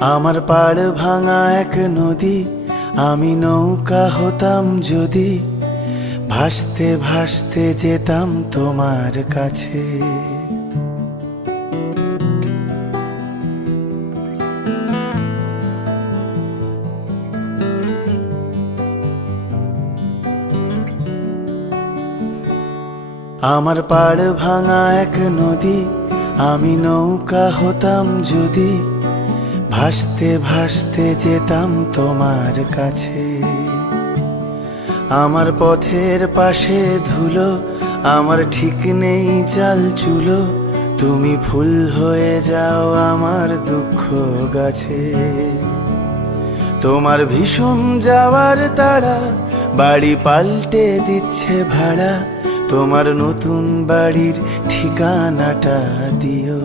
আমার পাড় ভাঙা এক নদী, আমি নৌকা হতাম যদি, ভাসতে ভাসতে যেতাম তোমার কাছে। আমার পাড় ভাঙা এক নদী, আমি নৌকা হতাম যদি, ভাসতে ভাসতে যেতাম তোমার কাছে। আমার পথের পাশে ধুলো, আমার ঠিক নেই চাল চুলো, তুমি ফুল হয়ে যাও আমার দুঃখ গাছে। তোমার ভীষণ যাওয়ার তাড়া, বাড়ি পাল্টে দিচ্ছে ভাড়া, তোমার নতুন বাড়ির ঠিকানাটা দিও।